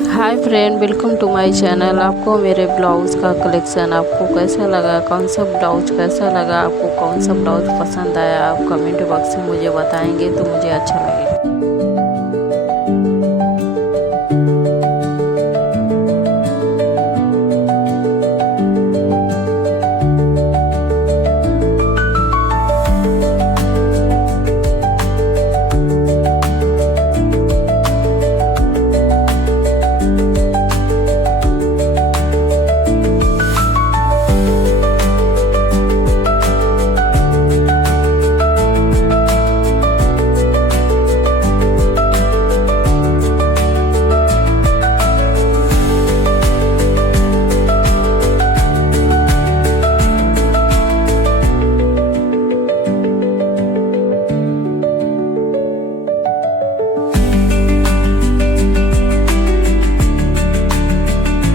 Hi friend, welcome to my channel. आपको मेरे blouse का कलेक्शन आपको कैसा लगा, कौन सा ब्लाउज कैसा लगा, आपको कौन सा ब्लाउज पसंद आया, आप कमेंट बॉक्स में मुझे बताएंगे तो मुझे अच्छा लगेगा।